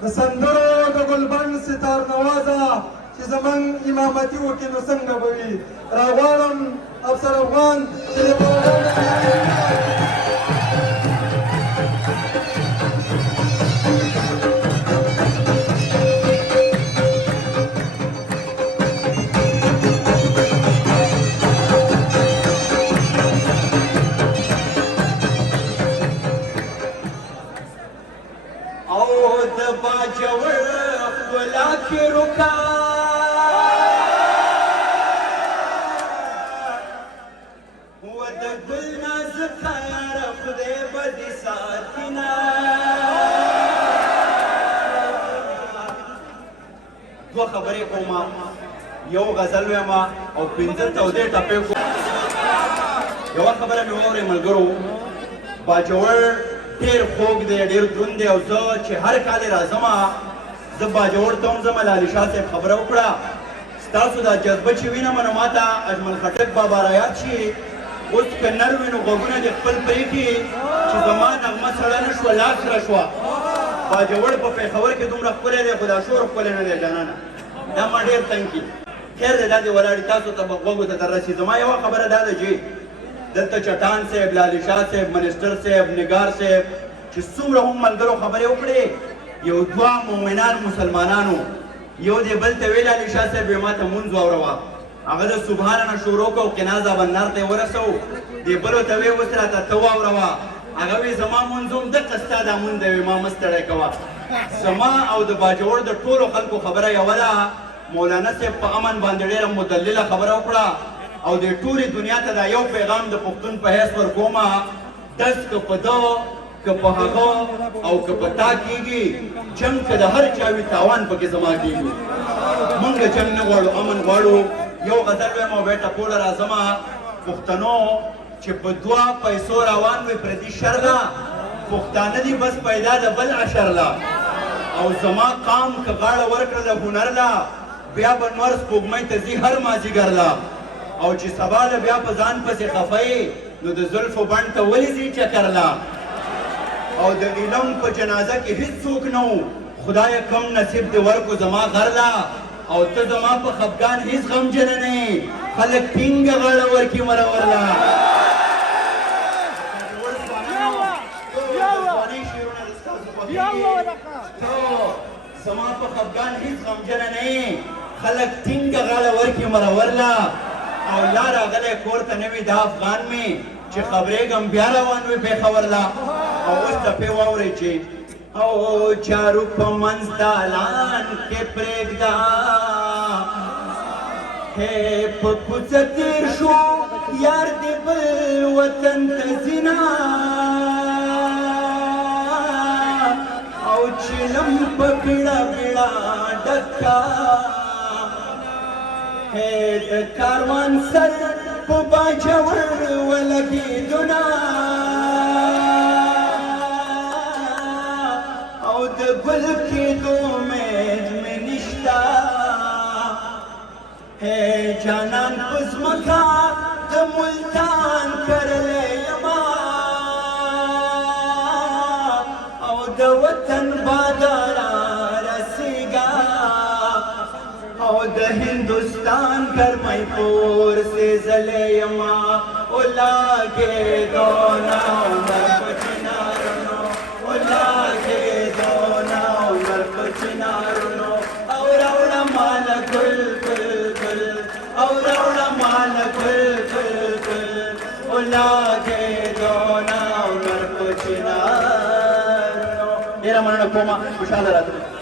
د سندرو د ګلبن ستار نوازه چې زمونږ امامتي وکړي نو څنګه به وي. راغواړم افسر افغان چې د دوه خبرې کوم، یو غزل وایم او پنځه تودې ټپې کوم. یوه خبره مې واورئ ملګرو، باجوړ ډېر خوږ دی، ډېر دروند دی، او زه چې هر کال یې راځم زه باجوړ ته هم ځم. علي شاه صاحب خبره وکړه، ستاسو دا جذبه چې وینم نو ما ته اجمل خټک بابا رایاد شي. اوس که نر وي نو غوږونه دې خپل پرېږدي چې زما نغمه سړه نه شوه، لا سره شوه. باجوړ په پېښور کې دومره ښکلی دی، خو دا شور ښکلی نه دی جانانه، دا ما ډېر تنګ کي. خیر دی دا دې ولاړې، تاسو ته به غوږو ته در رسي. زما یوه خبره دا ده چې دلته چټان صاحب، لالي شاه صاحب، منسټر صاحب، نګار صاحب چې څومره هم ملګرو خبرې وکړې، یو دوه مؤمنان مسلمانانو یو دې بل ته ویل علي شاه صاحب ما ته مونځ واوروه، هغه د سبحان نه شروع کړو، قناز ابنار ته یې ورسو، دې بلو ته ویې اوس راته ته واوروه، هغه وی زما مونځ هم دقه ستا دا مونځ دی، ما مه ستړی کوه. زما او د باجوړ د ټولو خلکو خبره یوه ده، مولانا صاحب په امن باندې ډېره مدلله خبره وکړه، او د ټولې دنیا ته دا یو پیغام د پښتون په حیث ورکومه، دست که په ده که په هغه او که په تا کېږي، جنګ که د هر چا وي تاوان پکې زما کېږي. مونږ جنګ نه غواړو، امن غواړو. یو غزل وایم او بیا ټپوله راځم. پښتنو چې په دوه پیسو روان وي پردي شرغه، پښتانه دي بس پیدا د بل عشرله، او زما قام که غاړه ورکړله هنرله، بیا به نور سپوږمۍ ته ځي هر مازدیګرله، او چې سبا له بیا په ځان پسې خفه یې نو د زلفو بڼ ته ولې ځي چکرله، او د علم په جنازه کې هیڅوک نه و، خدایه کم نصیب دې ورکو زما غرله، او ته زما په خفګان هیڅ غمجنه نه یې، خلک ټینګه غاړه ورکي مرورله. زما په خفګان هیڅ غمجنه نه یې، خلک ټینګه غاړه ورکي مرورله، او لا راغلی کور ته نه وي دا افغان مې چې خبرېږم بیا روان وي پېښورله. او اوس ټپې واورئ چې او چارو په منځ دالان کې پرېږده، هی په کوڅه تېر شو یار دې بل وطن ته ځینه، او چلم په بیړه بیړه ډکه، هی د کاروان سر په باجوړ ولګېدونه، او د ګل کېدو امید مې نشته، هی جانان په ځمکه د ملتان کرلی یمه، او د وطن باداره رسېږه، او د هندوستان ګرمۍ پور سېزلی یمه، ولاګېدو نه عمر په چنارونو، ولاګېدو نه عمر په چنارونو، او راوړه ماله ګل ګل ګل، او راوړه ماله ګل ګل ګل، ولاګېدو نه عمر په چنارونو. ډېره مننه کومه، خوشحاله راتلئ.